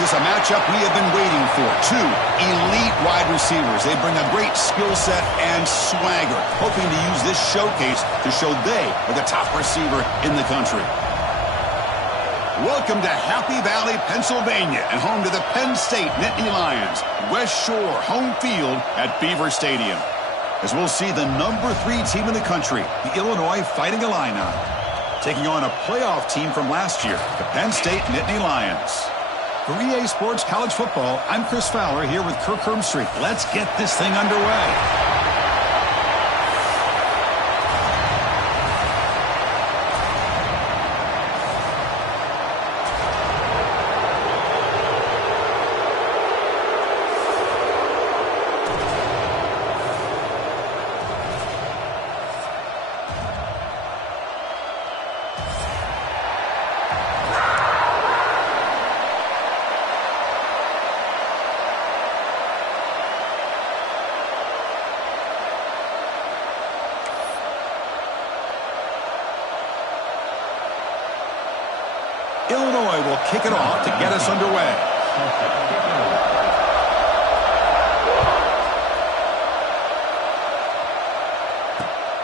This is a matchup we have been waiting for. Two elite wide receivers. They bring a great skill set and swagger, hoping to use this showcase to show they are the top receiver in the country. Welcome to Happy Valley, Pennsylvania, and home to the Penn State Nittany Lions. West Shore home field at Beaver Stadium. As we'll see the number 3 team in the country, the Illinois Fighting Illini, taking on a playoff team from last year, the Penn State Nittany Lions. For EA Sports College Football, I'm Chris Fowler here with Kirk Hermstreet. Let's get this thing underway. Illinois will kick it off to get us underway.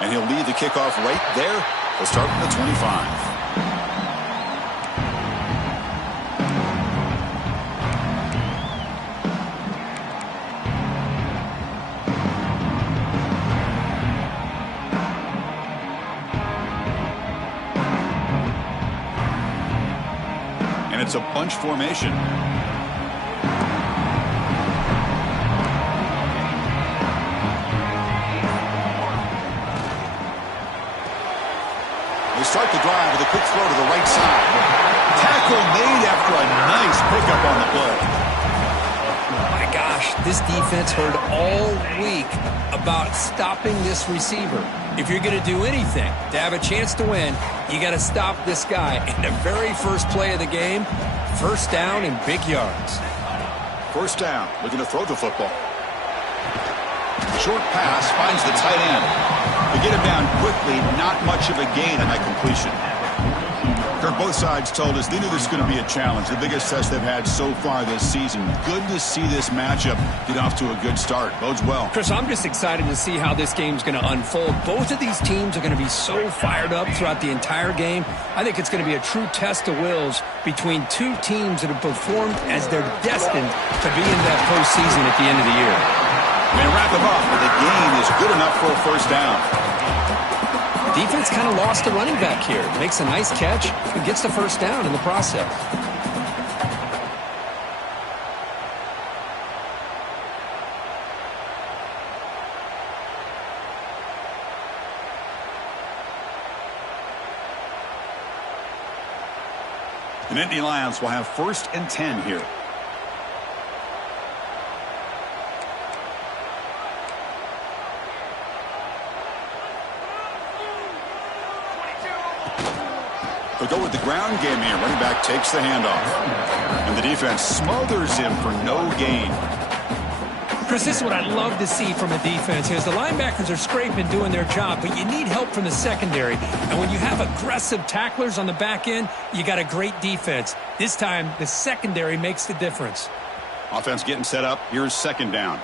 And he'll lead the kickoff right there. We'll start from the 25. It's a bunch formation. They start the drive with a quick throw to the right side. Tackle made after a nice pickup on the play. My gosh, this defense heard all week about stopping this receiver. If you're going to do anything to have a chance to win, you got to stop this guy. In the very first play of the game, first down and big yards. First down, looking to throw the football. Short pass finds the tight end. They get him down quickly, not much of a gain on that completion. Kirk, both sides told us they knew this was going to be a challenge, the biggest test they've had so far this season. Good to see this matchup get off to a good start. Bodes well. Chris, I'm just excited to see how this game's going to unfold. Both of these teams are going to be so fired up throughout the entire game. I think it's going to be a true test of wills between two teams that have performed as they're destined to be in that postseason at the end of the year. They wrap him up, but the gain is good enough for a first down. Defense kind of lost the running back here. Makes a nice catch and gets the first down in the process. The Nittany Lions will have 1st and 10 here. They'll go with the ground game here. Running back takes the handoff. And the defense smothers him for no gain. Chris, this is what I love to see from a defense is the linebackers are scraping, doing their job, but you need help from the secondary. And when you have aggressive tacklers on the back end, you got a great defense. This time, the secondary makes the difference. Offense getting set up. Here's 2nd down.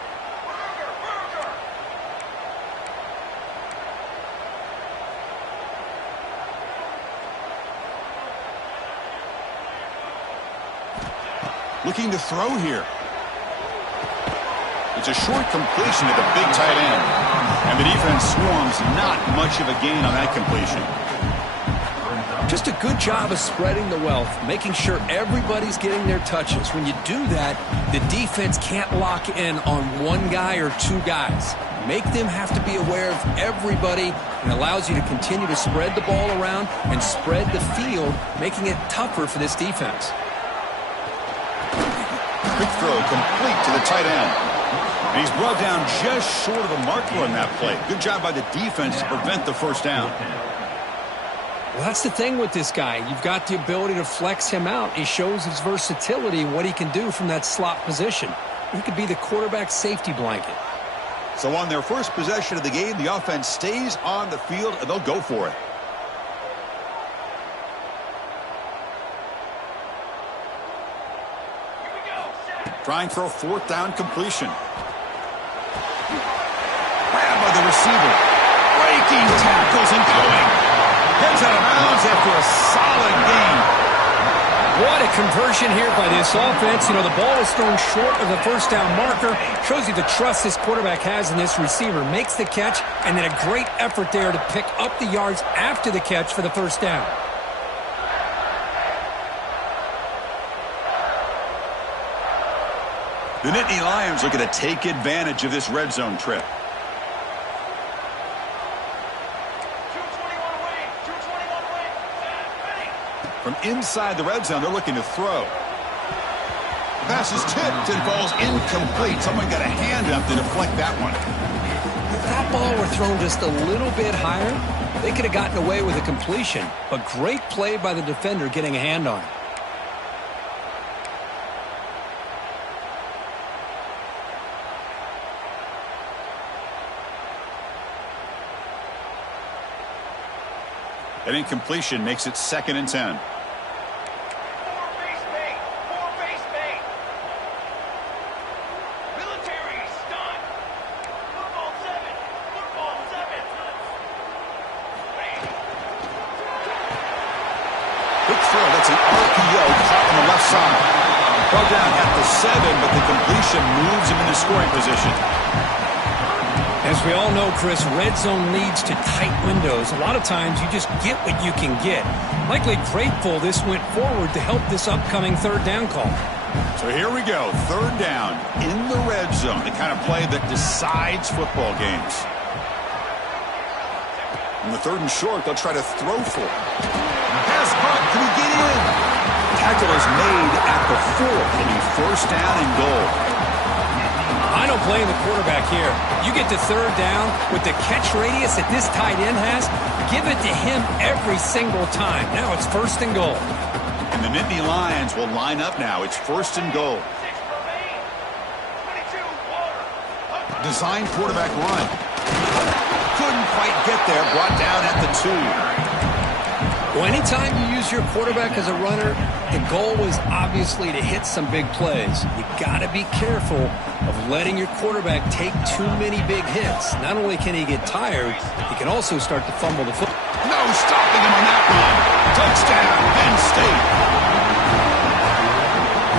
Looking to throw here. It's a short completion to the big tight end. And the defense swarms, not much of a gain on that completion. Just a good job of spreading the wealth, making sure everybody's getting their touches. When you do that, the defense can't lock in on one guy or two guys. Make them have to be aware of everybody, and allows you to continue to spread the ball around and spread the field, making it tougher for this defense. Quick throw complete to the tight end. And he's brought down just short of the marker on that play. Good job by the defense to prevent the first down. Well, that's the thing with this guy. You've got the ability to flex him out. He shows his versatility and what he can do from that slot position. He could be the quarterback safety blanket. So on their first possession of the game, the offense stays on the field, and they'll go for it. Trying for a fourth down completion. Grabbed by the receiver. Breaking tackles and going. Heads out of bounds after a solid gain. What a conversion here by this offense. You know, the ball is thrown short of the first down marker. Shows you the trust this quarterback has in this receiver. Makes the catch, and then a great effort there to pick up the yards after the catch for the first down. The Nittany Lions looking to take advantage of this red zone trip. From inside the red zone, they're looking to throw. The pass is tipped and falls incomplete. Someone got a hand up to deflect that one. If that ball were thrown just a little bit higher, they could have gotten away with a completion. But great play by the defender getting a hand on it. That incompletion makes it 2nd and 10. Quick throw, that's an RPO caught on the left side. Ball down at the 7, but the completion moves him into scoring position. As we all know, Chris, red zone leads to tight windows. A lot of times you just get what you can get. Likely grateful this went forward to help this upcoming third down call. So here we go, 3rd down in the red zone, the kind of play that decides football games. On the 3rd and short, they'll try to throw for it. Pass caught, can he get in? Tackle is made at the 4. It'll be 1st down and goal. I don't blame the quarterback here. You get to 3rd down with the catch radius that this tight end has, give it to him every single time. Now it's 1st and goal. And the Nittany Lions will line up now. It's 1st and goal. Design quarterback run. Couldn't quite get there. Brought down at the 2. Well, anytime you use your quarterback as a runner, the goal is obviously to hit some big plays. You got to be careful of letting your quarterback take too many big hits. Not only can he get tired, he can also start to fumble the football. No stopping him on that one. Touchdown, Penn State.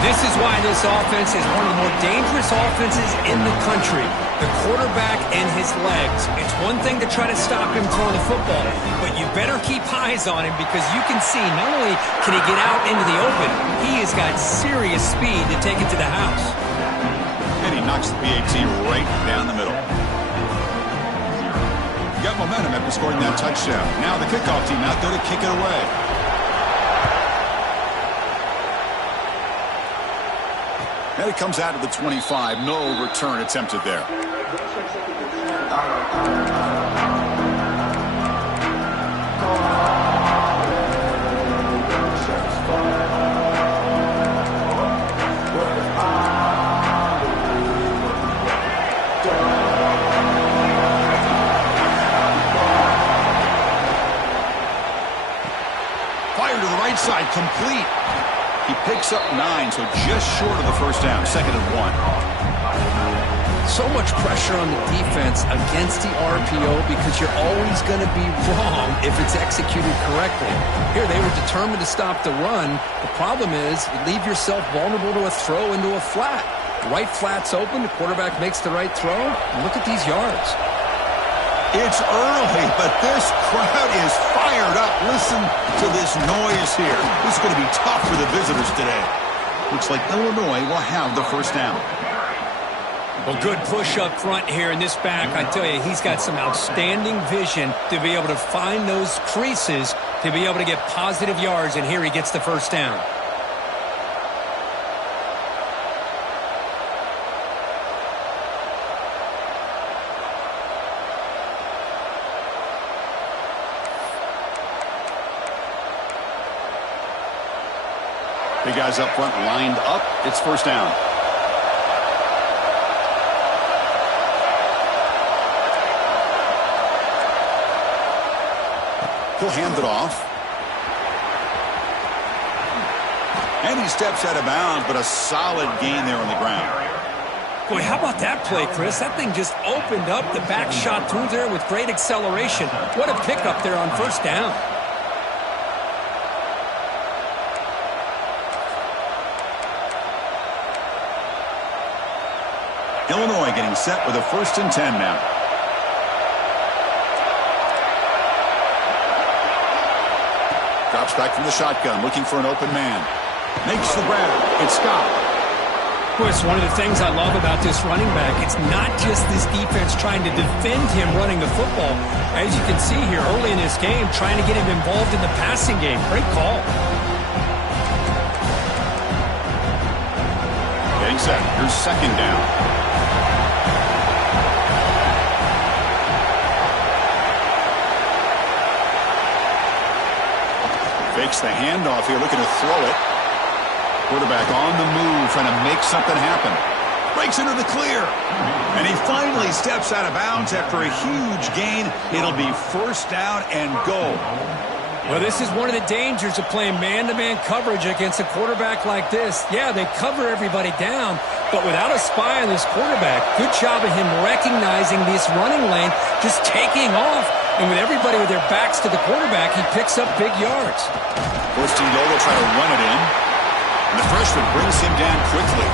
This is why this offense is one of the more dangerous offenses in the country. The quarterback and his legs. It's one thing to try to stop him throwing the football, but you better keep eyes on him because you can see not only can he get out into the open, he has got serious speed to take it to the house. And he knocks the PAT right down the middle. Got momentum after scoring that touchdown. Now the kickoff team out there to kick it away. And it comes out of the 25. No return attempted there. Fire to the right side, complete. He picks up 9, so just short of the 1st down, 2nd and 1. So much pressure on the defense against the RPO because you're always going to be wrong if it's executed correctly. Here, they were determined to stop the run. The problem is you leave yourself vulnerable to a throw into a flat. The right flat's open, the quarterback makes the right throw, and look at these yards. It's early, but this crowd is fired up. Listen to this noise here. This is going to be tough for the visitors today. Looks like Illinois will have the 1st down. Well, good push up front here in this back. I tell you, he's got some outstanding vision to be able to find those creases to be able to get positive yards, and here he gets the 1st down. Big guys up front lined up. It's 1st down. He'll hand it off. And he steps out of bounds, but a solid gain there on the ground. Boy, how about that play, Chris? That thing just opened up the back shot through there with great acceleration. What a pickup there on first down. Illinois getting set with a 1st and 10 now. Drops back from the shotgun, looking for an open man. Makes the grab. It's Scott. Boy, it's one of the things I love about this running back. It's not just this defense trying to defend him running the football. As you can see here early in this game, trying to get him involved in the passing game. Great call. Getting set. Here's 2nd down. Fakes the handoff here, looking to throw it. Quarterback on the move, trying to make something happen. Breaks into the clear. And he finally steps out of bounds after a huge gain. It'll be 1st down and goal. Well, this is one of the dangers of playing man-to-man coverage against a quarterback like this. Yeah, they cover everybody down, but without a spy on this quarterback, good job of him recognizing this running lane, just taking off. And with everybody with their backs to the quarterback, he picks up big yards. First and goal, will try to run it in. And the freshman brings him down quickly.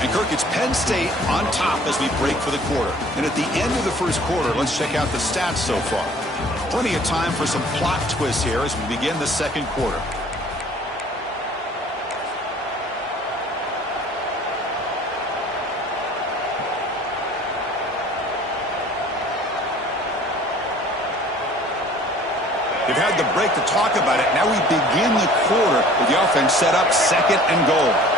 And Kirk, it's Penn State on top as we break for the quarter. And at the end of the first quarter, let's check out the stats so far. Plenty of time for some plot twists here as we begin the second quarter. They've had the break to talk about it. Now we begin the quarter with the offense set up 2nd and goal.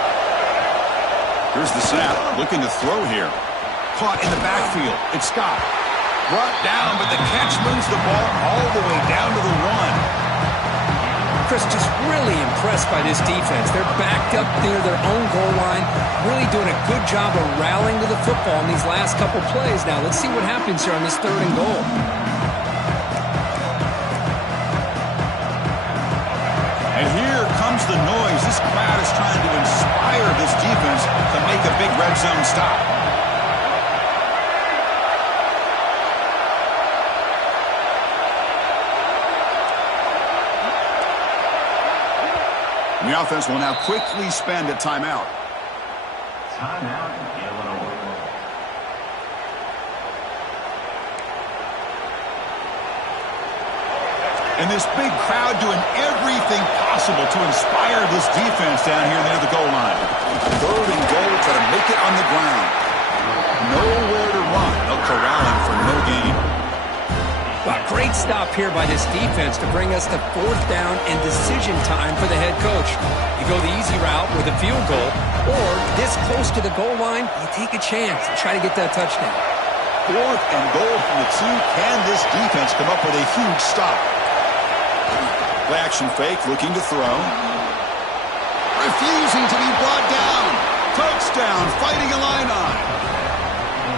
Here's the snap, looking to throw here. Caught in the backfield. It's Scott. Brought down, but the catch moves the ball all the way down to the 1. Chris, just really impressed by this defense. They're backed up near their own goal line, really doing a good job of rallying to the football in these last couple plays. Now, let's see what happens here on this 3rd and goal. And here comes the noise. This crowd is trying to inspire this defense to make a big red zone stop. And the offense will now quickly spend a timeout. Timeout, Illinois. And this big crowd doing everything possible to inspire this defense down here near the goal line. 3rd and goal, try to make it on the ground. Nowhere to run. They'll corral him for no gain. Well, great stop here by this defense to bring us to 4th down and decision time for the head coach. You go the easy route with a field goal, or this close to the goal line, you take a chance and try to get that touchdown. 4th and goal from the 2. Can this defense come up with a huge stop? Play action fake, looking to throw. Refusing to be brought down. Touchdown, fighting Illini.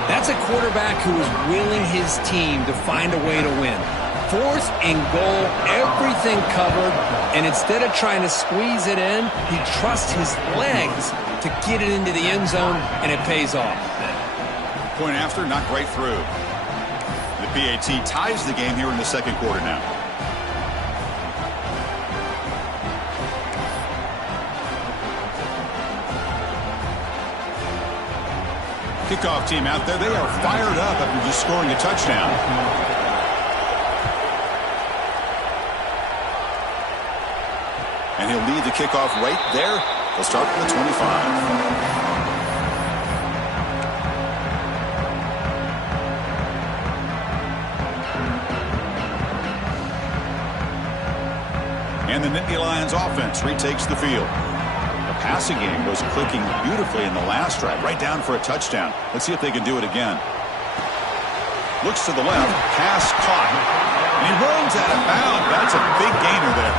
That's a quarterback who is willing his team to find a way to win. 4th and goal, everything covered, and instead of trying to squeeze it in, he trusts his legs to get it into the end zone, and it pays off. Point after, knocked right through. The PAT ties the game here in the second quarter now. Kickoff team out there. They are fired up after just scoring a touchdown. And he'll lead the kickoff right there. They'll start from the 25. And the Nittany Lions offense retakes the field. The passing game was clicking beautifully in the last drive, right down for a touchdown. Let's see if they can do it again. Looks to the left. Pass caught. And he runs out of bounds. That's a big gainer there.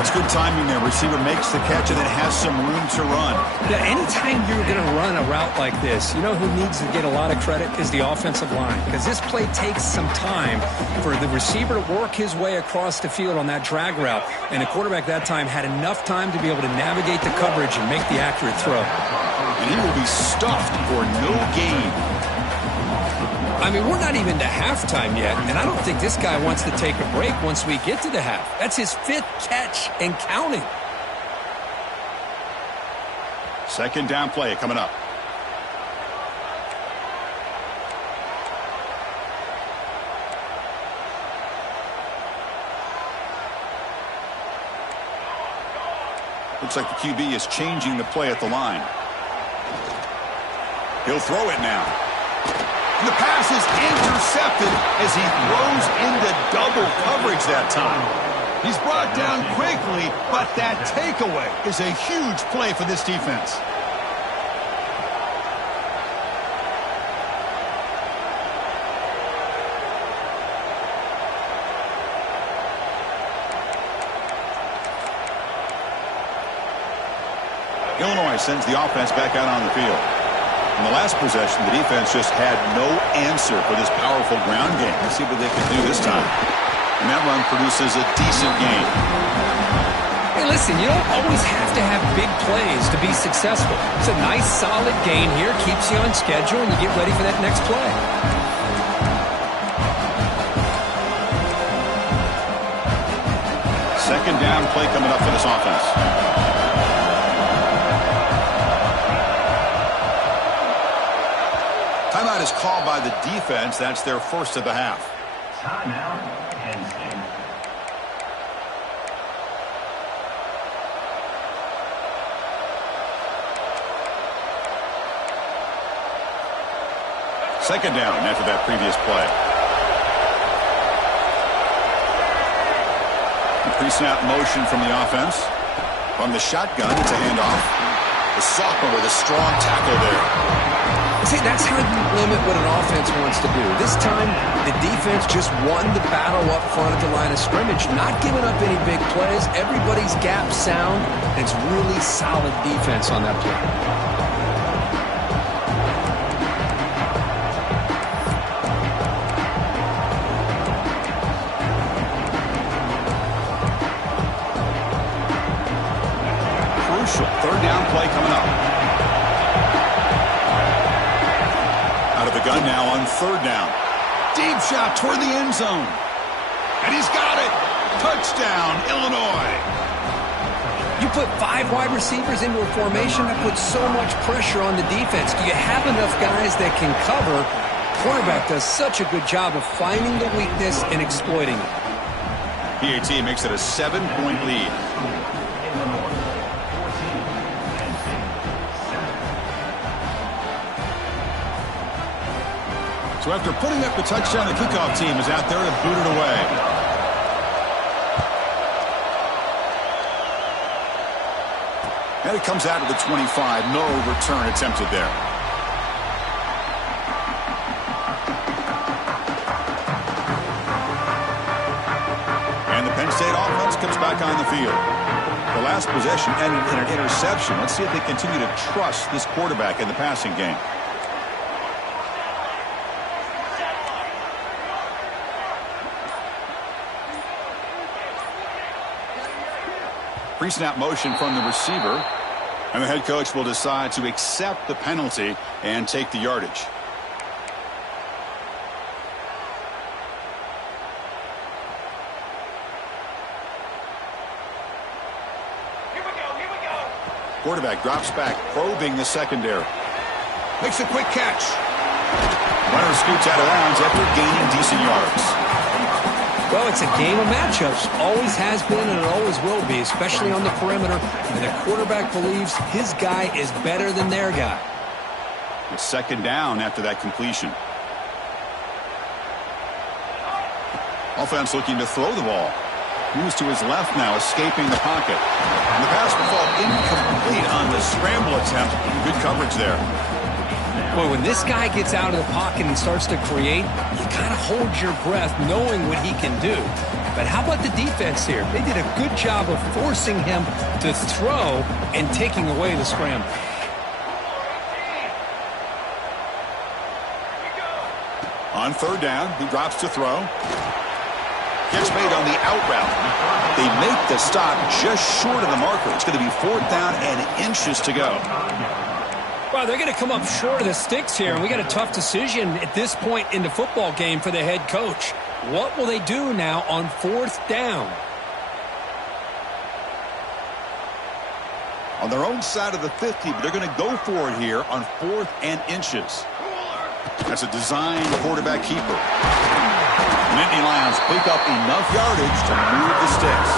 That's good timing there. Receiver makes the catch and then has some room to run. Yeah, anytime you're going to run a route like this, you know who needs to get a lot of credit is the offensive line. Because this play takes some time for the receiver to work his way across the field on that drag route. And the quarterback that time had enough time to be able to navigate the coverage and make the accurate throw. And he will be stuffed for no gain. I mean, we're not even to halftime yet, and I don't think this guy wants to take a break once we get to the half. That's his 5th catch and counting. Second down play coming up. Looks like the QB is changing the play at the line. He'll throw it now. And the pass is intercepted as he throws into double coverage that time. He's brought down quickly, but that takeaway is a huge play for this defense. Illinois sends the offense back out on the field. In the last possession, the defense just had no answer for this powerful ground game. Let's see what they can do this time. And that run produces a decent gain. Hey, listen, you don't always have to have big plays to be successful. It's a nice, solid gain here. Keeps you on schedule, and you get ready for that next play. Second down play coming up for this offense. Timeout is called by the defense. That's their first of the half. Timeout, Penn State. Second down after that previous play. Pre-snap motion from the offense. From the shotgun, it's a handoff. The sophomore with a strong tackle there. See, that's how you limit what an offense wants to do. This time, the defense just won the battle up front at the line of scrimmage, not giving up any big plays. Everybody's gap sound, and it's really solid defense on that play. Crucial third down play coming up. The gun now on third down. Deep shot toward the end zone. And he's got it. Touchdown, Illinois. You put 5 wide receivers into a formation that puts so much pressure on the defense. Do you have enough guys that can cover? Quarterback does such a good job of finding the weakness and exploiting it. PAT makes it a 7-point lead. So after putting up the touchdown, the kickoff team is out there to boot it away. And it comes out to the 25. No return attempted there. And the Penn State offense comes back on the field. The last possession ended in an interception. Let's see if they continue to trust this quarterback in the passing game. Pre-snap motion from the receiver. And the head coach will decide to accept the penalty and take the yardage. Here we go. Quarterback drops back, probing the secondary. Makes a quick catch. Runner scoots out of bounds after gaining decent yards. Well, it's a game of matchups. Always has been and it always will be, especially on the perimeter. And the quarterback believes his guy is better than their guy. It's second down after that completion. Offense looking to throw the ball. Moves to his left now, escaping the pocket. And the pass will fall incomplete on the scramble attempt. Good coverage there. Boy, when this guy gets out of the pocket and starts to create, you kind of hold your breath knowing what he can do. But how about the defense here? They did a good job of forcing him to throw and taking away the scramble. On third down, he drops to throw. Gets made on the out route. They make the stop just short of the marker. It's going to be fourth down and inches to go. Well, they're going to come up short of the sticks here, and we got a tough decision at this point in the football game for the head coach. What will they do now on fourth down? On their own side of the 50, but they're going to go for it here on fourth and inches. That's a design quarterback keeper. Nittany Lions pick up enough yardage to move the sticks.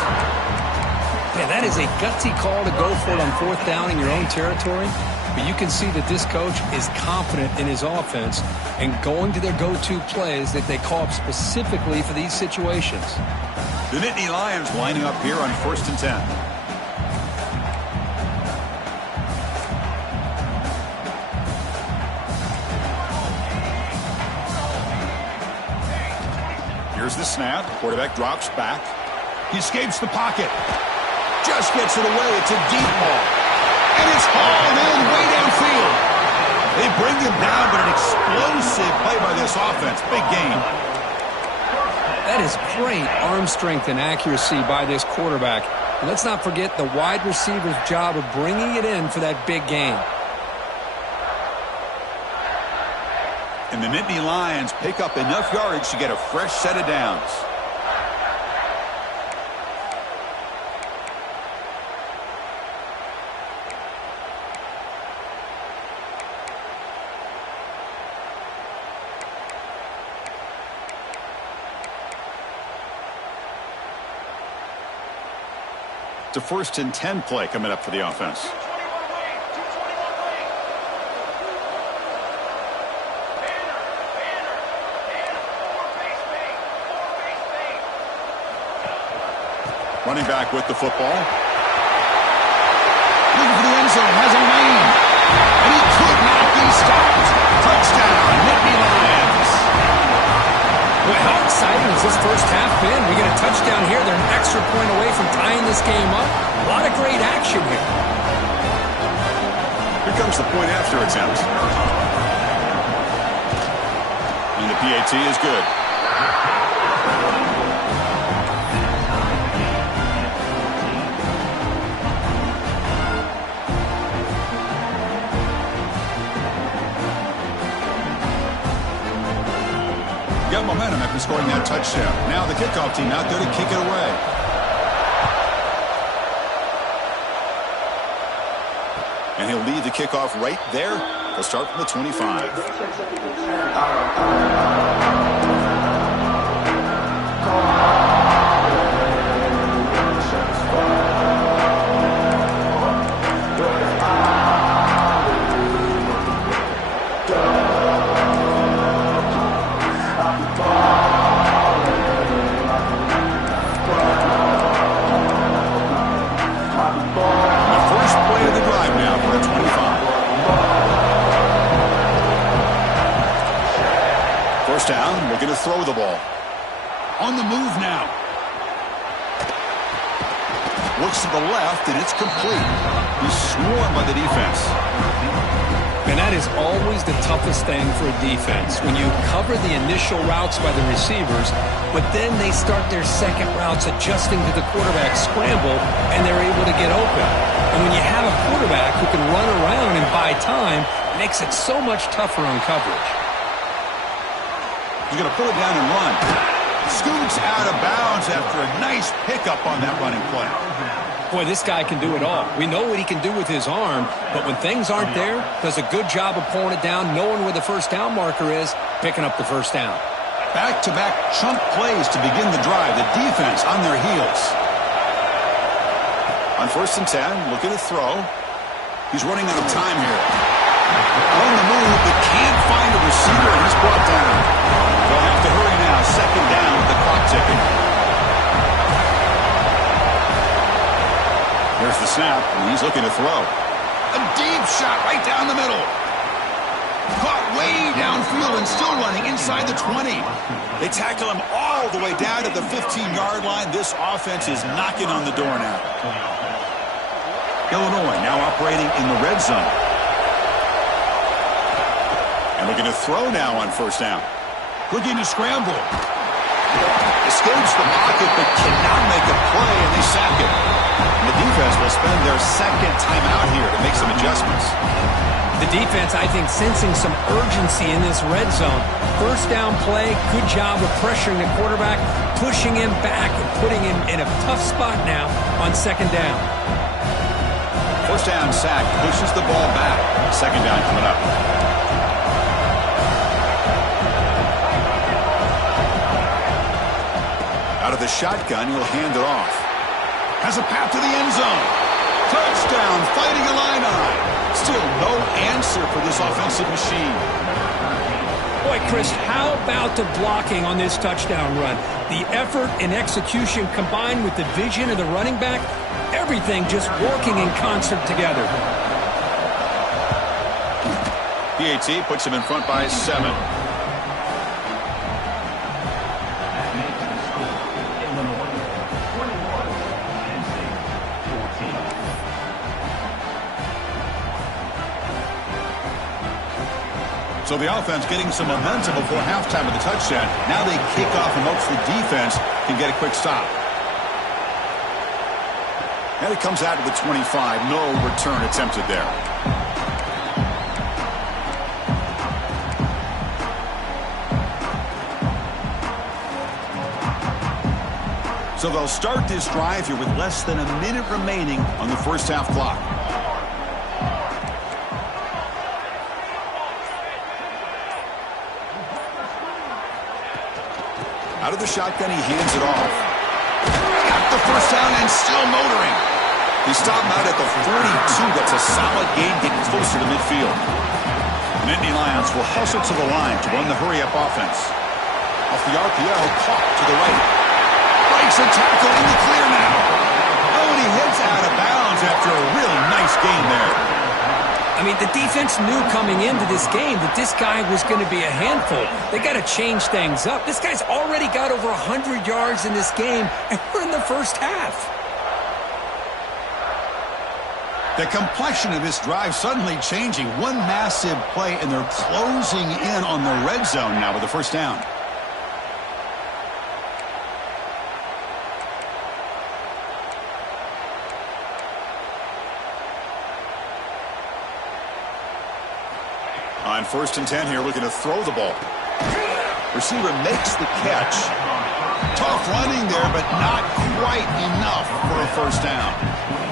Yeah, that is a gutsy call to go for it on fourth down in your own territory. But you can see that this coach is confident in his offense and going to their go-to plays that they call up specifically for these situations. The Nittany Lions lining up here on first and 10. Here's the snap. Quarterback drops back. He escapes the pocket. Just gets it away. It's a deep ball. And it's hauled in way downfield. They bring him down, but an explosive play by this offense. Big game. That is great arm strength and accuracy by this quarterback. And let's not forget the wide receiver's job of bringing it in for that big game. And the Nittany Lions pick up enough yardage to get a fresh set of downs. It's a first and 10 play coming up for the offense. Running back with the football. Looking for the end zone. Has a lane. And he could not be stopped. Touchdown, Nittany Lions. Boy, how exciting has this first half been? We get a touchdown here. They're an extra point away from tying this game up. A lot of great action here. Here comes the point after attempt. And the PAT is good. Got momentum after scoring that touchdown. Now the kickoff team out there to kick it away. And he'll lead the kickoff right there. They'll start from the 25. Down, looking to throw the ball. On the move now. Looks to the left, and it's complete. He's swarmed by the defense. And that is always the toughest thing for a defense. When you cover the initial routes by the receivers, but then they start their second routes adjusting to the quarterback scramble, and they're able to get open. And when you have a quarterback who can run around and buy time, it makes it so much tougher on coverage. He's going to pull it down and run. Scoots out of bounds after a nice pickup on that running play. Boy, this guy can do it all. We know what he can do with his arm, but when things aren't there, does a good job of pulling it down, knowing where the first down marker is, picking up the first down. Back-to-back chunk plays to begin the drive. The defense on their heels. On first and 10, looking to throw. He's running out of time here. On the move, but can't find a receiver, and he's brought down. They'll have to hurry now. Second down with the clock ticking. There's the snap, and he's looking to throw. A deep shot right down the middle. Caught way downfield and still running inside the 20. They tackle him all the way down to the 15-yard line. This offense is knocking on the door now. Illinois now operating in the red zone. And looking to throw now on first down. Looking to scramble. Escapes the pocket but cannot make a play, and they sack it. And the defense will spend their second timeout here to make some adjustments. The defense, I think, sensing some urgency in this red zone. First down play, good job of pressuring the quarterback, pushing him back and putting him in a tough spot now on second down. First down sack pushes the ball back. Second down coming up. Out of the shotgun, he'll hand it off. Has a path to the end zone. Touchdown, fighting Illini. Still no answer for this offensive machine. Boy, Chris, how about the blocking on this touchdown run? The effort and execution combined with the vision of the running back, everything just working in concert together. PAT puts him in front by 7. So the offense getting some momentum before halftime of the touchdown. Now they kick off and hopes the defense can get a quick stop. And it comes out to the 25. No return attempted there. So they'll start this drive here with less than a minute remaining on the first half clock. Out of the shotgun, he hands it off. Got the first down and still motoring. He stopped out at the 42. That's a solid gain, getting closer to midfield. The Nittany Lions will hustle to the line to run the hurry-up offense. Off the RPO, caught to the right. Breaks a tackle in the clear now. Oh, and he heads out of bounds after a really nice gain there. I mean, the defense knew coming into this game that this guy was going to be a handful. They got to change things up. This guy's already got over 100 yards in this game, and we're in the first half. The complexion of this drive suddenly changing. One massive play, and they're closing in on the red zone now with the first down. On 1st and 10 here, looking to throw the ball. Receiver makes the catch. Tough running there, but not quite enough for a first down.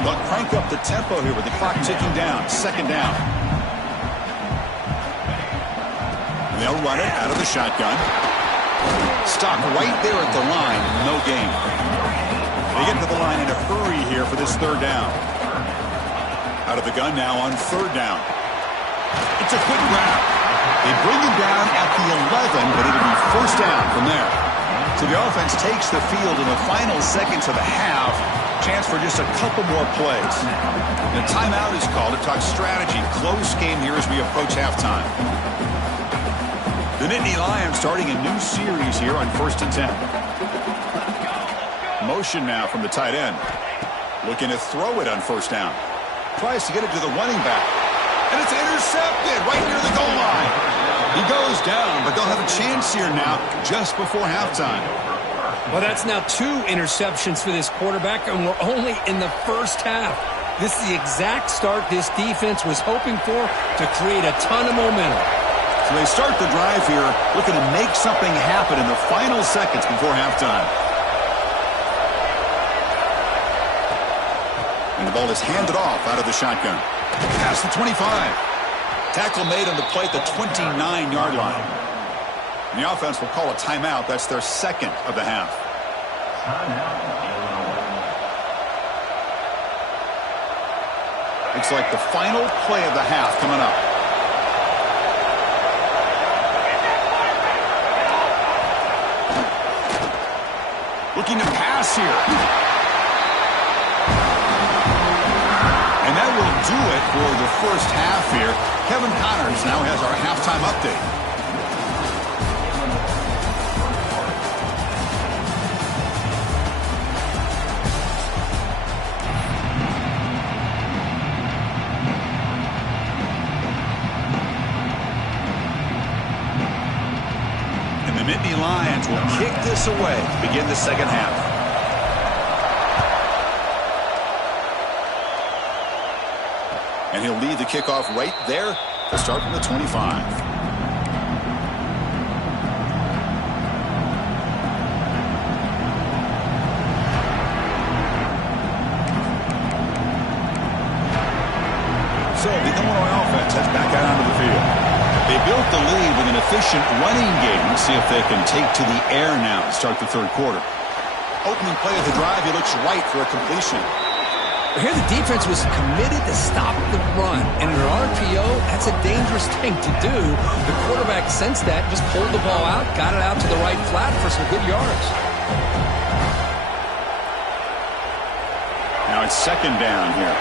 They'll crank up the tempo here with the clock ticking down. Second down. And they'll run it out of the shotgun. Stop right there at the line. No gain. They get to the line in a hurry here for this third down. Out of the gun now on third down. It's a quick grab. They bring him down at the 11, but it'll be first down from there. So the offense takes the field in the final seconds of the half. Chance for just a couple more plays. The timeout is called to talk strategy. Close game here as we approach halftime. The Nittany Lions starting a new series here on 1st and 10. Motion now from the tight end. Looking to throw it on first down. Tries to get it to the running back. And it's intercepted right near the goal line. He goes down, but they'll have a chance here now just before halftime. Well, that's now 2 interceptions for this quarterback, and we're only in the first half. This is the exact start this defense was hoping for to create a ton of momentum. So they start the drive here looking to make something happen in the final seconds before halftime. And the ball is handed off out of the shotgun. Past the 25. Tackle made on the play at the 29-yard line. And the offense will call a timeout. That's their second of the half. Looks like the final play of the half coming up. Looking to pass here. And that will do it for the first half here. Kevin Connors now has our halftime update. The Nittany Lions will kick this away to begin the second half. And he'll lead the kickoff right there to start from the 25. So the Illinois offense heads back out onto the field. They built the lead with an efficient running game. Let's see if they can take to the air now to start the third quarter. Opening play of the drive, he looks right for a completion. Here the defense was committed to stop the run. And in an RPO, that's a dangerous thing to do. The quarterback sensed that, just pulled the ball out, got it out to the right flat for some good yards. Now it's second down here.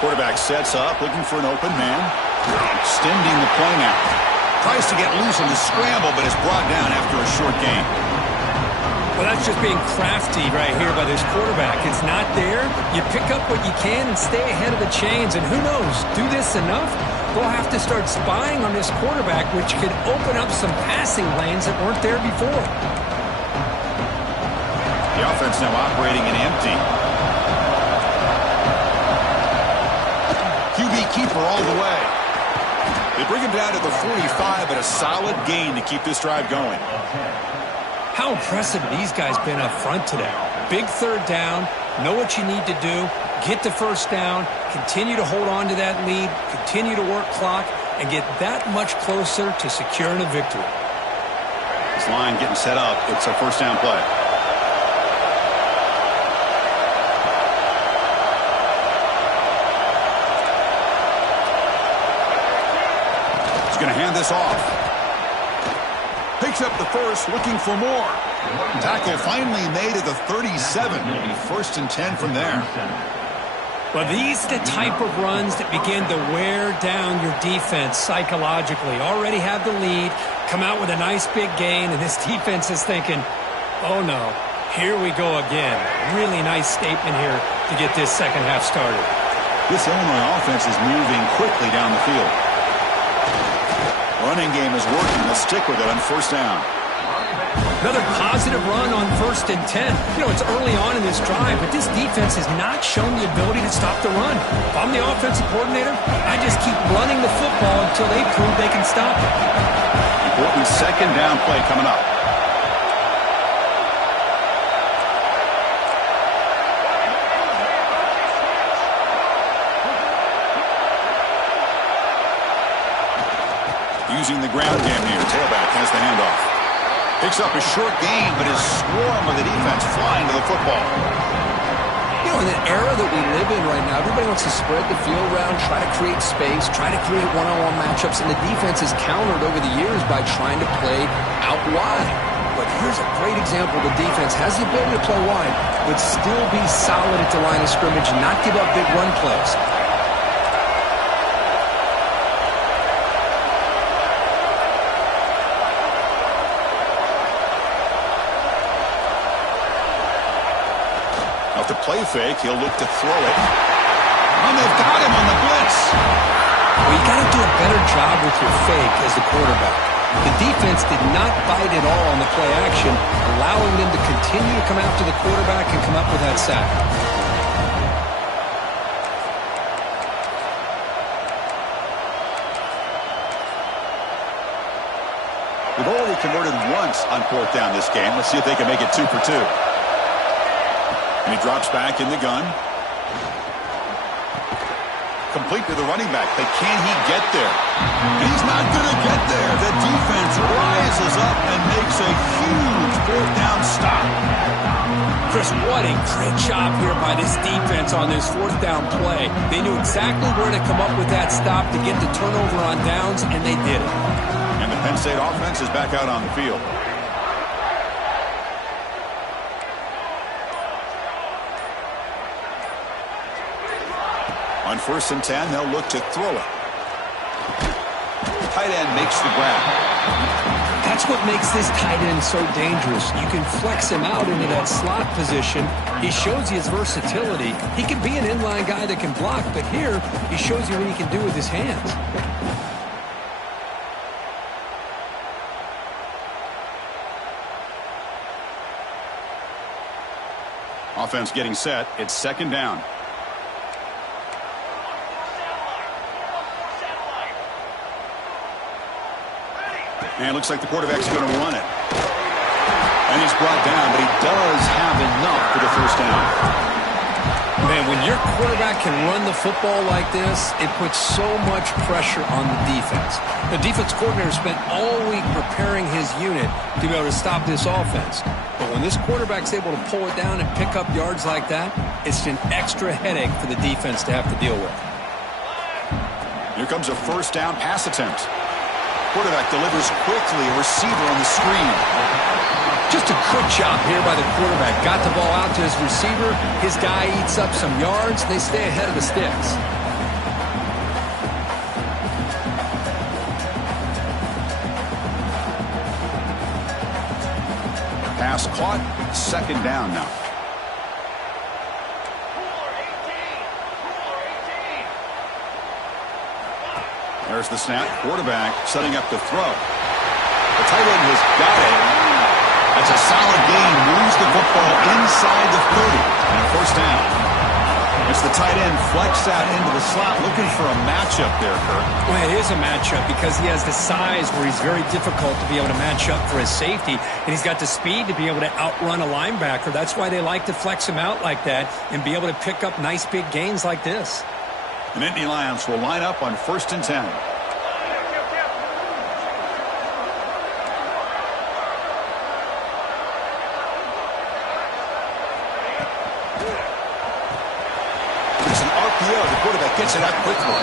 Quarterback sets up, looking for an open man. Extending the play now. Tries to get loose on the scramble, but is brought down after a short gain. Well, that's just being crafty right here by this quarterback. It's not there. You pick up what you can and stay ahead of the chains. And who knows, do this enough, they'll have to start spying on this quarterback, which could open up some passing lanes that weren't there before. The offense now operating in empty. QB keeper all the way. They bring him down to the 45, but a solid gain to keep this drive going. How impressive these guys been up front today. Big third down, know what you need to do, get the first down, continue to hold on to that lead, continue to work clock, and get that much closer to securing a victory. This line getting set up. It's a first down play. Going to hand this off. Picks up the first, looking for more. Tackle finally made at the 37. It'll be 1st and 10 from there. Well, these are the type of runs that begin to wear down your defense psychologically. Already have the lead, come out with a nice big gain, and this defense is thinking, oh no, here we go again. Really nice statement here to get this second half started. This Illinois offense is moving quickly down the field. Running game is working. They'll stick with it on first down. Another positive run on 1st and 10. You know, it's early on in this drive, but this defense has not shown the ability to stop the run. If I'm the offensive coordinator, I just keep running the football until they prove they can stop it. Important second down play coming up. Using the ground game here. Tailback has the handoff. Picks up a short gain, but his swarm of the defense flying to the football. You know, in the era that we live in right now, everybody wants to spread the field around, try to create space, try to create one-on-one matchups, and the defense is countered over the years by trying to play out wide. But here's a great example. The defense has the ability to play wide, but still be solid at the line of scrimmage and not give up big run plays. To play fake, he'll look to throw it. And they've got him on the blitz. Well, you got to do a better job with your fake as the quarterback. The defense did not bite at all on the play action, allowing them to continue to come after the quarterback and come up with that sack. They've already converted once on 4th down this game. Let's see if they can make it 2 for 2. And he drops back in the gun. Complete to the running back, but can he get there? He's not going to get there. The defense rises up and makes a huge 4th down stop. Chris, what a great job here by this defense on this fourth down play. They knew exactly where to come up with that stop to get the turnover on downs, and they did it. And the Penn State offense is back out on the field. On 1st and 10, they'll look to throw it. Tight end makes the grab. That's what makes this tight end so dangerous. You can flex him out into that slot position. He shows you his versatility. He can be an inline guy that can block, but here he shows you what he can do with his hands. Offense getting set. It's 2nd down. And it looks like the quarterback's going to run it. And he's brought down, but he does have enough for the 1st down. Man, when your quarterback can run the football like this, it puts so much pressure on the defense. The defense coordinator spent all week preparing his unit to be able to stop this offense. But when this quarterback's able to pull it down and pick up yards like that, it's an extra headache for the defense to have to deal with. Here comes a 1st down pass attempt. Quarterback delivers quickly, a receiver on the screen. Just a good job here by the quarterback. Got the ball out to his receiver. His guy eats up some yards. They stay ahead of the sticks. Pass caught. 2nd down now. There's the snap. Quarterback setting up to throw. The tight end has got it. That's a solid gain. Moves the football inside the 30. And a 1st down. It's the tight end flexed out into the slot, looking for a matchup there, Kirk. Well, it is a matchup because he has the size where he's very difficult to be able to match up for his safety, and he's got the speed to be able to outrun a linebacker. That's why they like to flex him out like that and be able to pick up nice big gains like this. The Nittany Lions will line up on 1st and 10. It's an RPO. The quarterback gets it out quickly.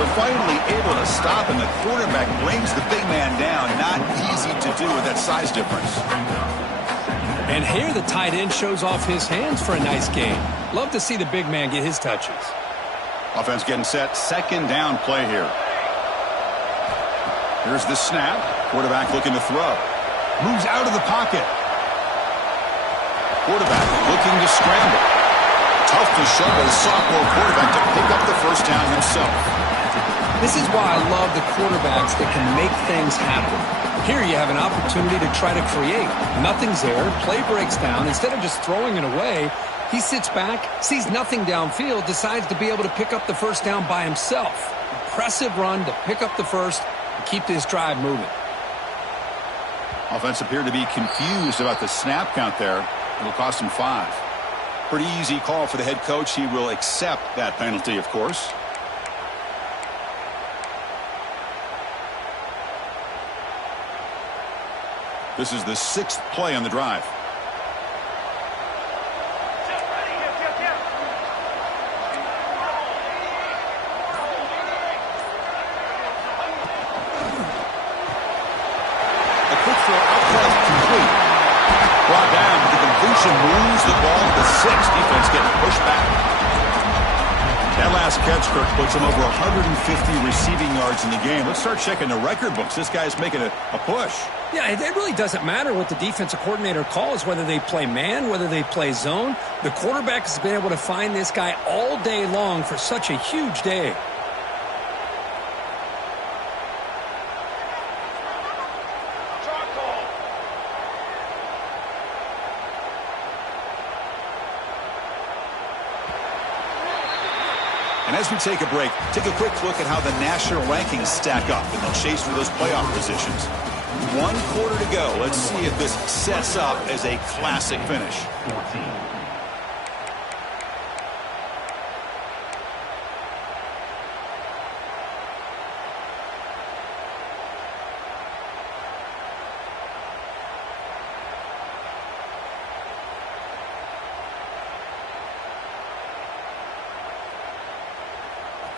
They're finally able to stop, and the quarterback brings the big man down. Not easy to do with that size difference. And here the tight end shows off his hands for a nice gain. Love to see the big man get his touches. Offense getting set. 2nd down play here. Here's the snap. Quarterback looking to throw. Moves out of the pocket. Quarterback looking to scramble. Tough to show the sophomore quarterback to pick up the 1st down himself. This is why I love the quarterbacks that can make things happen. Here you have an opportunity to try to create. Nothing's there. Play breaks down. Instead of just throwing it away, he sits back, sees nothing downfield, decides to be able to pick up the 1st down by himself. Impressive run to pick up the 1st and keep this drive moving. Offense appeared to be confused about the snap count there. It'll cost him 5. Pretty easy call for the head coach. He will accept that penalty, of course. This is the 6th play on the drive. A quick throw out complete. Brought down, but the completion moves the ball to the 6. Defense getting pushed back. That last catch, Kirk, puts him over 150 receiving yards in the game. Let's start checking the record books. This guy's making a push. Yeah, it really doesn't matter what the defensive coordinator calls, whether they play man, whether they play zone. The quarterback has been able to find this guy all day long for such a huge day. And as we take a break, take a quick look at how the national rankings stack up in the chase for those playoff positions. 1 quarter to go. Let's see if this sets up as a classic finish. 14.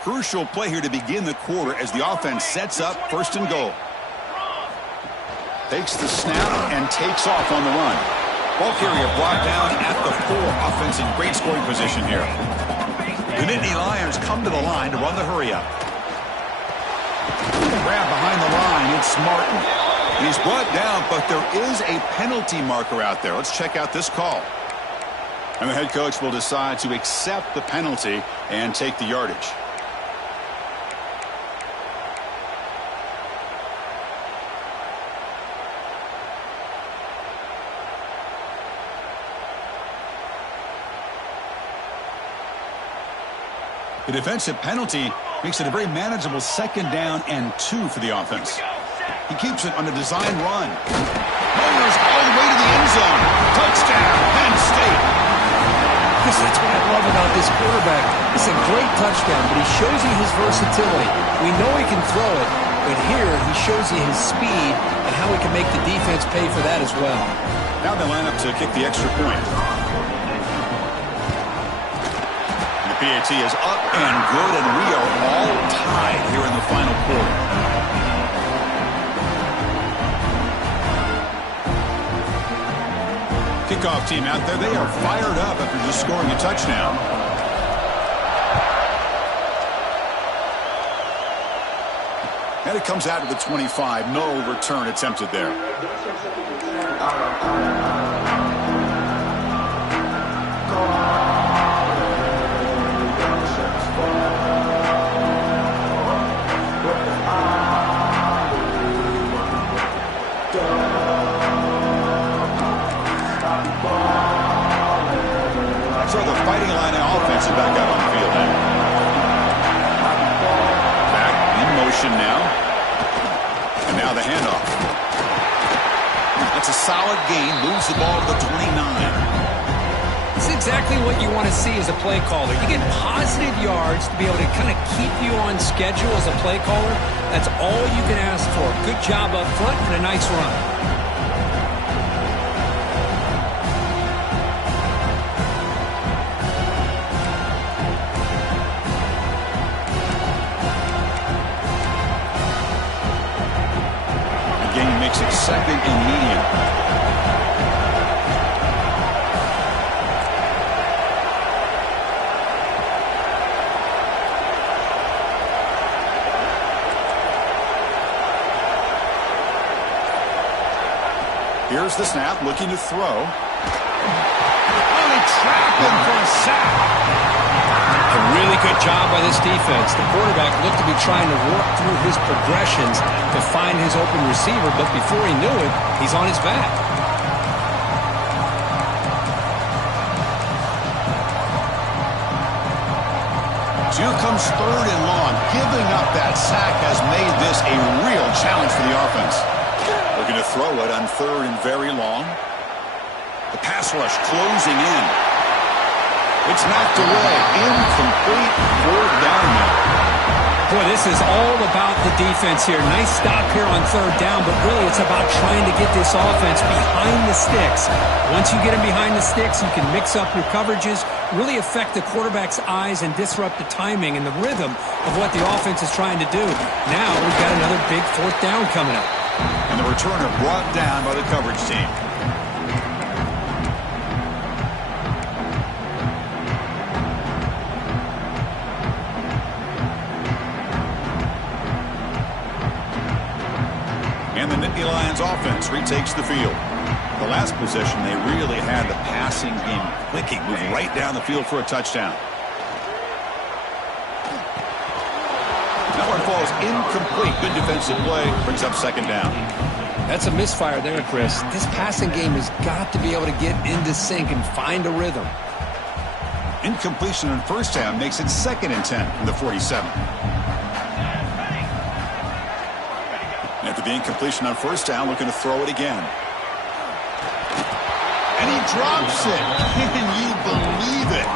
Crucial play here to begin the quarter as the offense sets up 1st and goal. Takes the snap and takes off on the run. Ball carrier brought down at the 4. Offense in great scoring position here. The Nittany Lions come to the line to run the hurry up. Grab behind the line. It's Martin. He's brought down, but there is a penalty marker out there. Let's check out this call. And the head coach will decide to accept the penalty and take the yardage. The defensive penalty makes it a very manageable 2nd down and 2 for the offense. He keeps it on a design run. Motors all the way to the end zone. Touchdown, Penn State. Because that's what I love about this quarterback. It's a great touchdown, but he shows you his versatility. We know he can throw it, but here he shows you his speed and how he can make the defense pay for that as well. Now they line up to kick the extra point. PAT is up and good, and we are all tied here in the final quarter. Kickoff team out there, they are fired up after just scoring a touchdown. And it comes out to the 25. No return attempted there. So the Fighting Illini offense is back out on the field now. Back in motion now. And now the handoff. That's a solid gain. Moves the ball to the 29. It's exactly what you want to see as a play caller. You get positive yards to be able to kind of keep you on schedule as a play caller. That's all you can ask for. Good job up front and a nice run. Makes it 2nd and medium. Here's the snap, looking to throw. Oh, they trap him for a sack. A really good job by this defense. The quarterback looked to be trying to work through his progressions to find his open receiver, but before he knew it, he's on his back. So here comes 3rd and long. Giving up that sack has made this a real challenge for the offense. Looking to throw it on 3rd and very long. The pass rush closing in. It's knocked away. Incomplete. 4th down now. Boy, this is all about the defense here. Nice stop here on 3rd down, but really it's about trying to get this offense behind the sticks. Once you get them behind the sticks, you can mix up your coverages, really affect the quarterback's eyes and disrupt the timing and the rhythm of what the offense is trying to do. Now we've got another big 4th down coming up. And the returner brought down by the coverage team. And the Nittany Lions offense retakes the field. The last possession, they really had the passing game clicking, moved right down the field for a touchdown. That one falls incomplete. Good defensive play. Brings up 2nd down. That's a misfire there, Chris. This passing game has got to be able to get into sync and find a rhythm. Incompletion on 1st down makes it 2nd and 10 from the 47. After the incompletion on 1st down, looking to throw it again. And he drops it. Can you believe it?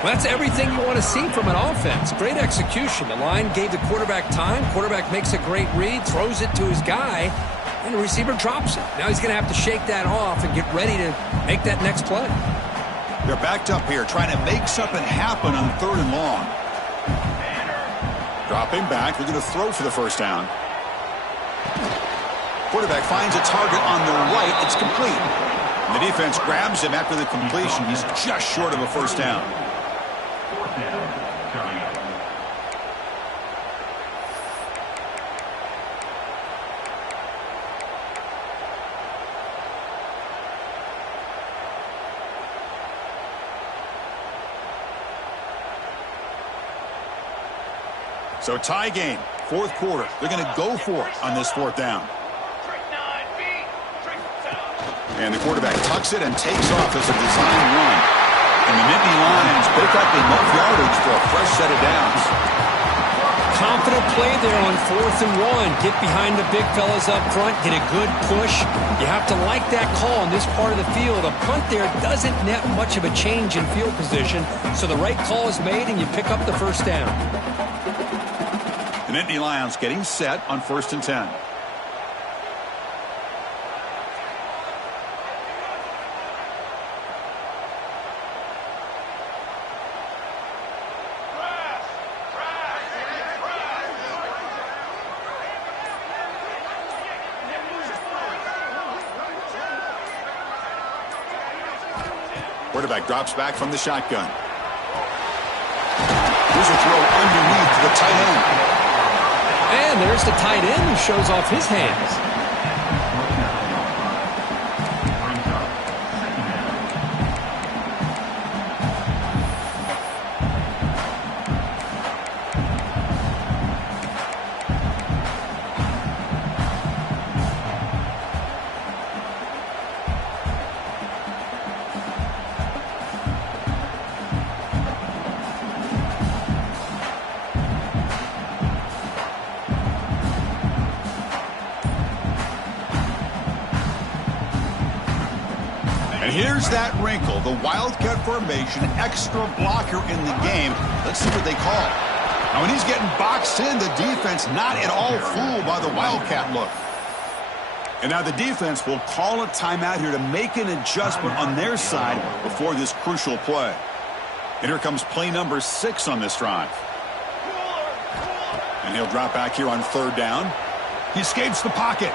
Well, that's everything you want to see from an offense. Great execution. The line gave the quarterback time. Quarterback makes a great read, throws it to his guy, and the receiver drops it. Now he's going to have to shake that off and get ready to make that next play. They're backed up here, trying to make something happen on 3rd and long. Dropping back, we're going to throw for the first down. Quarterback finds a target on the right. It's complete. And the defense grabs him after the completion. He's just short of a first down. Fourth down. Coming up. So tie game, fourth quarter. They're going to go for it on this fourth down. And the quarterback tucks it and takes off as a design run. And the Nittany Lions pick up enough yardage for a fresh set of downs. Confident play there on 4th and 1. Get behind the big fellas up front. Get a good push. You have to like that call on this part of the field. A punt there doesn't net much of a change in field position. So the right call is made and you pick up the first down. The Nittany Lions getting set on 1st and 10. Quarterback drops back from the shotgun. Here's a throw underneath to the tight end. And there's the tight end who shows off his hands. And here's that wrinkle, the Wildcat formation, extra blocker in the game. Let's see what they call. Now, when he's getting boxed in, the defense not at all fooled by the Wildcat look. And now the defense will call a timeout here to make an adjustment on their side before this crucial play. And here comes play number 6 on this drive. And he'll drop back here on 3rd down. He escapes the pocket.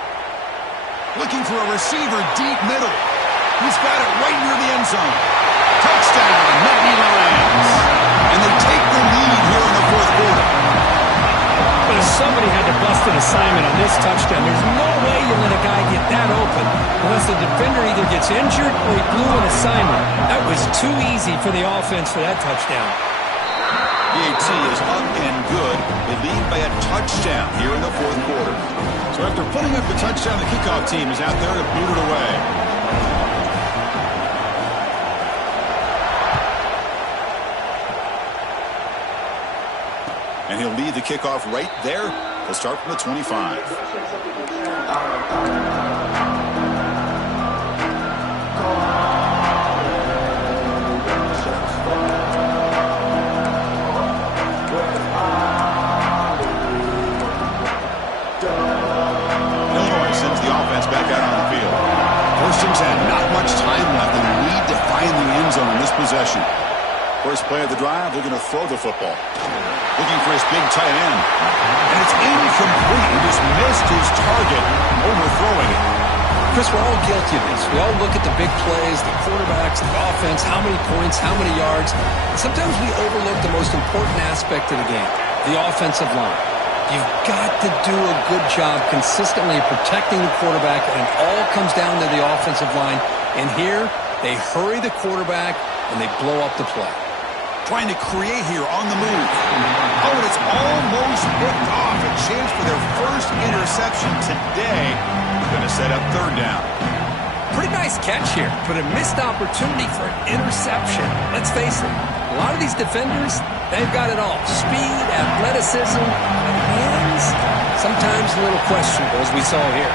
Looking for a receiver deep middle. He's got it right near the end zone. Touchdown, Nittany Lions. And they take the lead here in the 4th quarter. But if somebody had to bust an assignment on this touchdown, there's no way you let a guy get that open unless the defender either gets injured or he blew an assignment. That was too easy for the offense for that touchdown. PAT is up and good. They lead by a touchdown here in the 4th quarter. So after putting up the touchdown, the kickoff team is out there to boot it away. And he'll lead the kickoff right there. He'll start from the 25. Illinois sends the offense back out on the field. 1st and 10, not much time left, and they need to find the end zone in this possession. First play of the drive, they're going to throw the football. Looking for his big tight end. And it's incomplete. He just missed his target, overthrowing it. Chris, we're all guilty of this. We all look at the big plays, the quarterbacks, the offense, how many points, how many yards. And sometimes we overlook the most important aspect of the game, the offensive line. You've got to do a good job consistently protecting the quarterback, and it all comes down to the offensive line. And here, they hurry the quarterback, and they blow up the play. Trying to create here on the move. Oh, and it's almost picked off. A chance for their first interception today. Going to set up 3rd down. Pretty nice catch here, but a missed opportunity for an interception. Let's face it, a lot of these defenders, they've got it all. Speed, athleticism, and hands, sometimes a little questionable, as we saw here.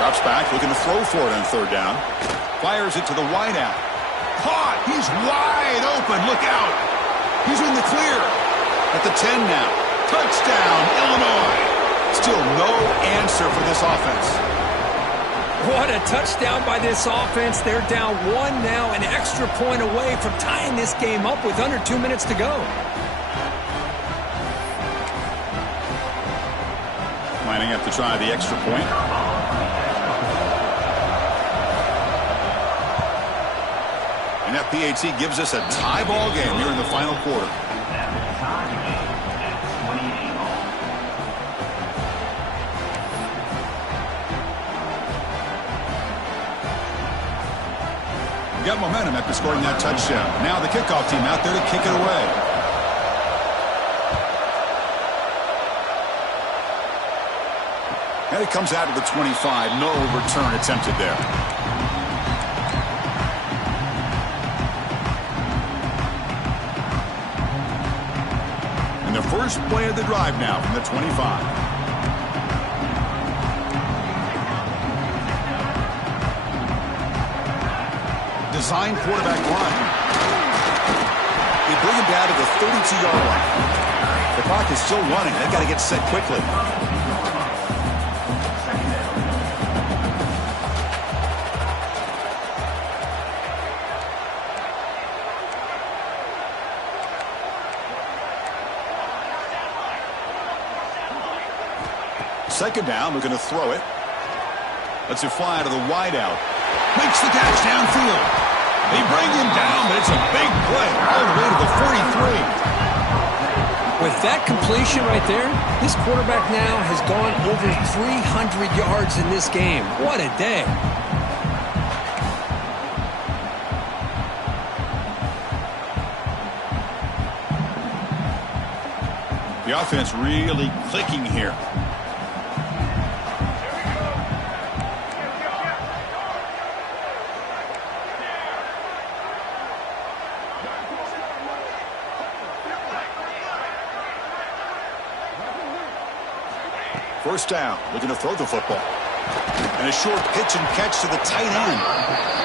Drops back, looking to throw for it on 3rd down. Fires it to the wideout. Caught! He's wide open. Look out! He's in the clear. At the 10 now. Touchdown, Illinois! Still no answer for this offense. What a touchdown by this offense. They're down 1 now, an extra point away from tying this game up with under 2 minutes to go. Lining up to try the extra point. And that PAT gives us a tie ball game here in the final quarter. Got momentum after scoring that touchdown. Now the kickoff team out there to kick it away. And it comes out of the 25. No return attempted there. And the first play of the drive now from the 25. Design quarterback run. They bring him down to the 32-yard line. The clock is still running. They've got to get set quickly. Second down, we're going to throw it. Lets it fly to the wideout. Makes the catch downfield. They bring him down, but it's a big play all the way to the 43. With that completion right there, this quarterback now has gone over 300 yards in this game. What a day. The offense really clicking here. First down, looking to throw the football. And a short pitch and catch to the tight end.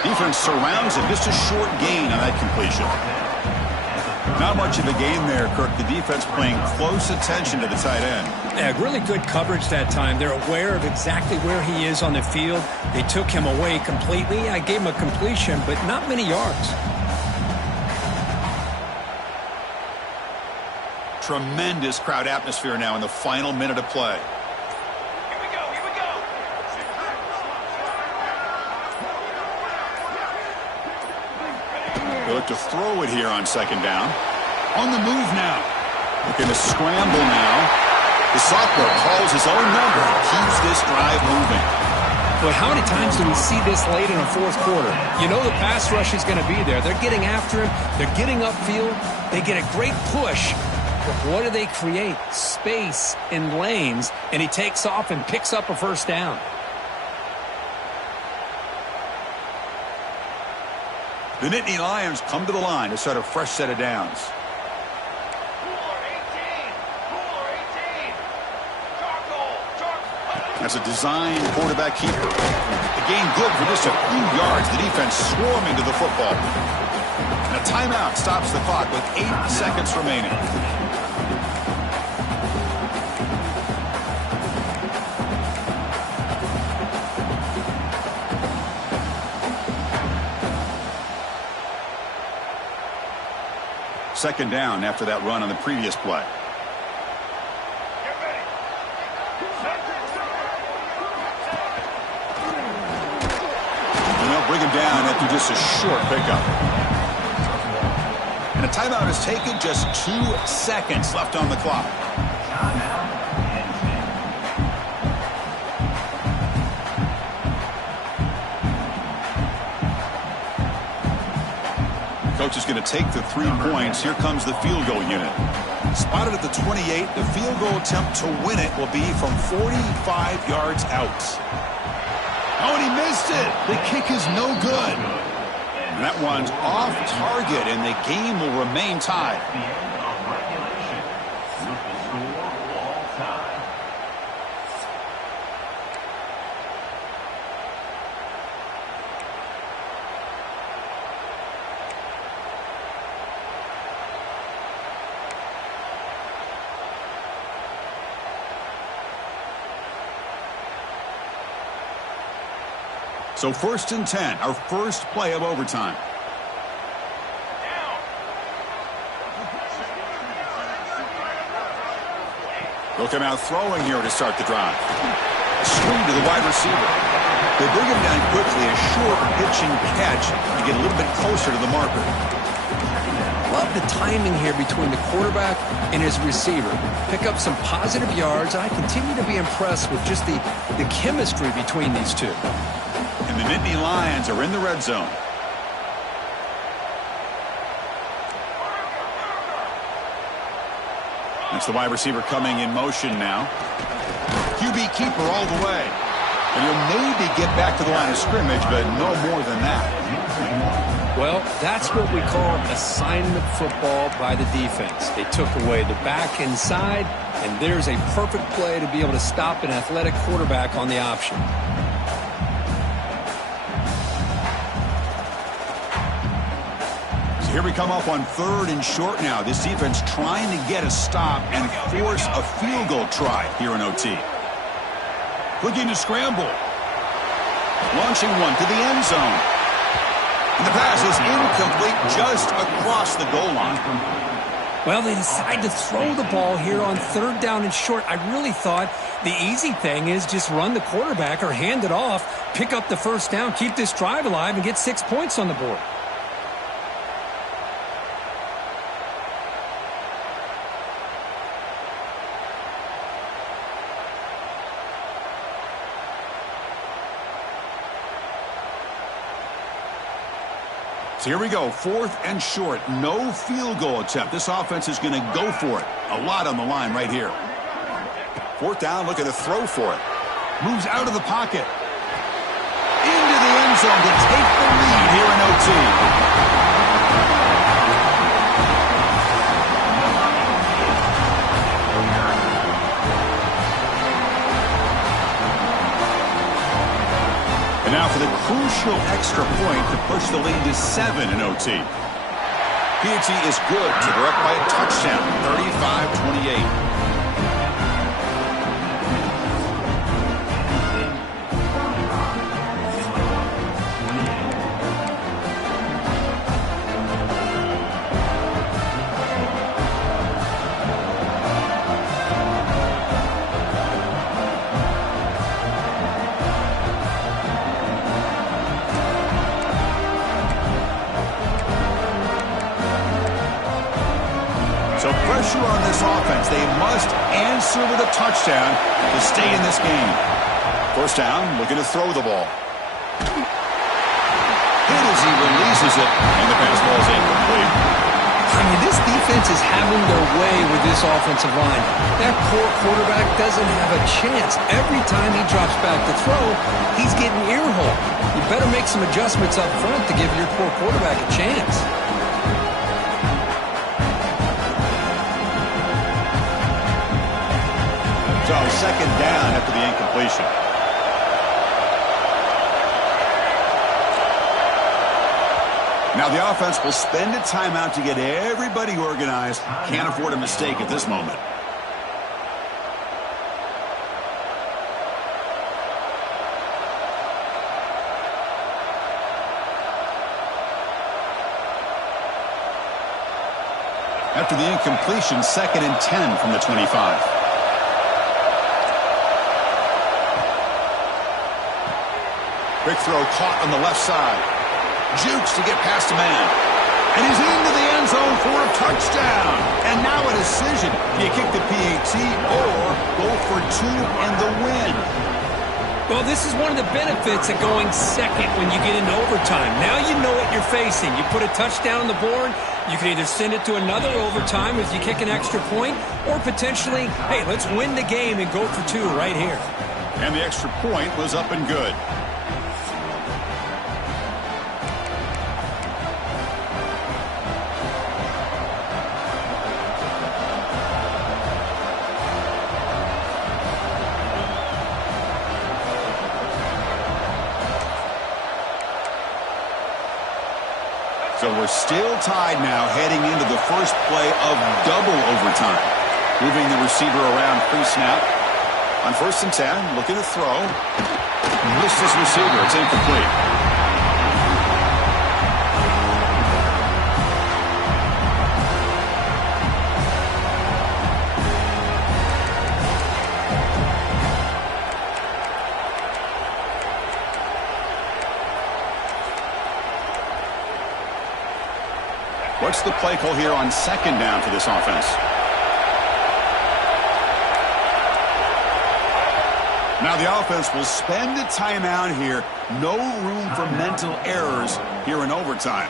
Defense surrounds him, just a short gain on that completion. Not much of a gain there, Kirk. The defense paying close attention to the tight end. Yeah, really good coverage that time. They're aware of exactly where he is on the field. They took him away completely. I gave him a completion, but not many yards. Tremendous crowd atmosphere now in the final minute of play. Look to throw it here on second down. On the move now. Looking to scramble now. The sophomore calls his own number and keeps this drive moving. But how many times do we see this late in a fourth quarter? You know the pass rush is going to be there. They're getting after him. They're getting upfield. They get a great push. But what do they create? Space in lanes. And he takes off and picks up a first down. The Nittany Lions come to the line to start a fresh set of downs. That's a design quarterback keeper. The gain good for just a few yards. The defense swarming to the football. And a timeout stops the clock with 8 seconds remaining. Second down after that run on the previous play. And they'll bring him down after just a short pickup. And a timeout is taken, just 2 seconds left on the clock. Coach is going to take the 3 points. Here comes the field goal unit. Spotted at the 28. The field goal attempt to win it will be from 45 yards out. Oh, and he missed it. The kick is no good. And that one's off target, and the game will remain tied. So 1st and 10, our first play of overtime. They'll come out throwing here to start the drive. Screen to the wide receiver. They bring him down quickly, a short pitch and catch to get a little bit closer to the marker. Love the timing here between the quarterback and his receiver. Pick up some positive yards, and I continue to be impressed with just the chemistry between these two. And the Nittany Lions are in the red zone. That's the wide receiver coming in motion now. QB keeper all the way. And he'll maybe get back to the line of scrimmage, but no more than that. Well, that's what we call assignment football by the defense. They took away the back inside, and there's a perfect play to be able to stop an athletic quarterback on the option. So here we come up on 3rd and short now. This defense trying to get a stop and force a field goal try here in OT. Looking to scramble. Launching one to the end zone. And the pass is incomplete just across the goal line. Well, they decide to throw the ball here on 3rd down and short. I really thought the easy thing is just run the quarterback or hand it off, pick up the 1st down, keep this drive alive, and get 6 points on the board. So here we go, 4th and short. No field goal attempt. This offense is going to go for it. A lot on the line right here. 4th down, looking to throw for it. Moves out of the pocket. Into the end zone to take the lead here in OT. And now for the crucial extra point to push the lead to 7 in OT. P&T is good to direct by a touchdown, 35-28. So pressure on this offense. They must answer with a touchdown to stay in this game. 1st down, looking to throw the ball. Hit as he releases it, and the pass ball is incomplete. I mean, this defense is having their way with this offensive line. That poor quarterback doesn't have a chance. Every time he drops back to throw, he's getting earholed. You better make some adjustments up front to give your poor quarterback a chance. So 2nd down after the incompletion. Now the offense will spend a timeout to get everybody organized. Can't afford a mistake at this moment. After the incompletion, 2nd and 10 from the 25. Quick throw caught on the left side. Jukes to get past a man. And he's into the end zone for a touchdown. And now a decision. Do you kick the PAT or go for 2 and the win? Well, this is one of the benefits of going second when you get into overtime. Now you know what you're facing. You put a touchdown on the board, you can either send it to another overtime if you kick an extra point, or potentially, hey, let's win the game and go for 2 right here. And the extra point was up and good. So we're still tied now heading into the first play of double overtime. Moving the receiver around pre-snap. On 1st and 10, looking to throw. missed his receiver. It's incomplete. What's the play call here on second down for this offense? Now the offense will spend a timeout here. No room for mental errors here in overtime.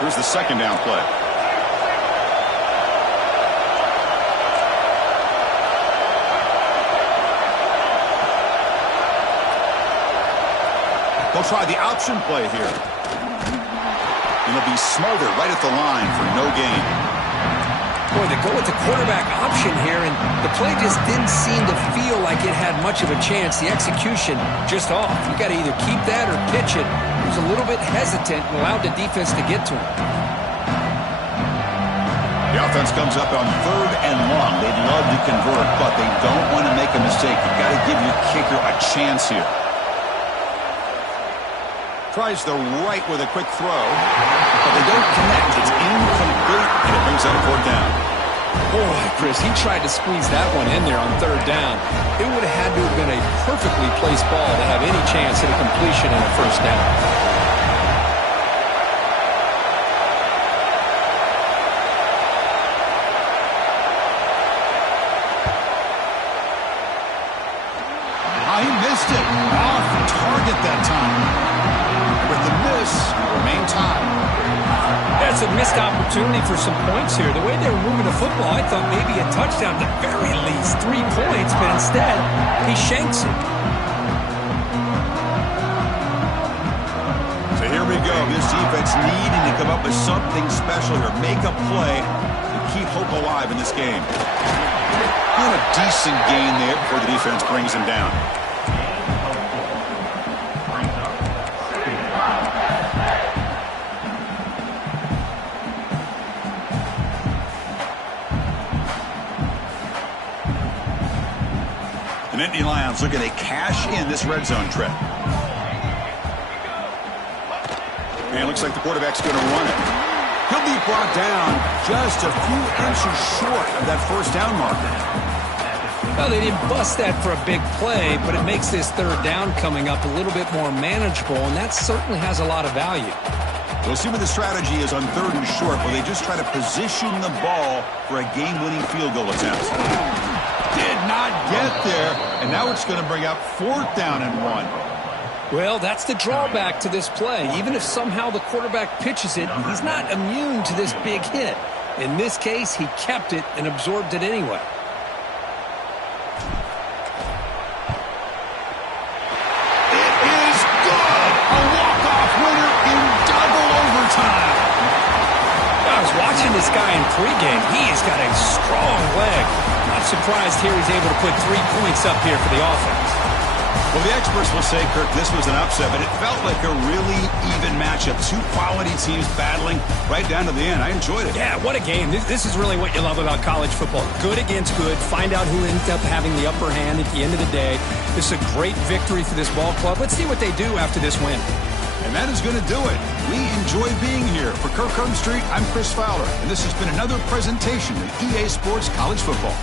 Here's the second down play. They'll try the option play here. And they'll be smothered right at the line for no gain. Boy, they go with the quarterback option here, and the play just didn't seem to feel like it had much of a chance. The execution just off. You got to either keep that or pitch it. He was a little bit hesitant and allowed the defense to get to him. The offense comes up on 3rd and long. They'd love to convert, but they don't want to make a mistake. You've got to give your kicker a chance here. Tries the right with a quick throw, but they don't connect. It's incomplete, and it brings out a 4th down. Boy, Chris, he tried to squeeze that one in there on 3rd down. It would have had to have been a perfectly placed ball to have any chance at a completion and a 1st down. He missed it. Off target that time. With the miss, remain tied. That's a missed opportunity for some points here. The way they were moving the football, I thought maybe a touchdown, at the very least 3 points, but instead, he shanks it. So here we go. This defense needing to come up with something special here. Make a play to keep hope alive in this game. Doing a decent gain there before the defense brings him down. The Nittany Lions looking to cash in this red zone trip. And it looks like the quarterback's going to run it. He'll be brought down just a few inches short of that 1st down marker. Well, they didn't bust that for a big play, but it makes this 3rd down coming up a little bit more manageable, and that certainly has a lot of value. We'll see what the strategy is on 3rd and short, where they just try to position the ball for a game-winning field goal attempt. Did not get there, and now it's going to bring up 4th down and 1. Well, that's the drawback to this play. Even if somehow the quarterback pitches it, he's not immune to this big hit. In this case, he kept it and absorbed it anyway. It is good! A walk-off winner in double overtime. I was watching this guy in pregame. He's got a strong leg. Not surprised here he's able to put 3 points up here for the offense. Well, the experts will say, Kirk, this was an upset, but it felt like a really even matchup. 2 quality teams battling right down to the end. I enjoyed it. Yeah, what a game. This is really what you love about college football. Good against good. Find out who ends up having the upper hand at the end of the day. This is a great victory for this ball club. Let's see what they do after this win. And that is going to do it. We enjoy being here. For Kirk Street, I'm Chris Fowler, and this has been another presentation of EA Sports College Football.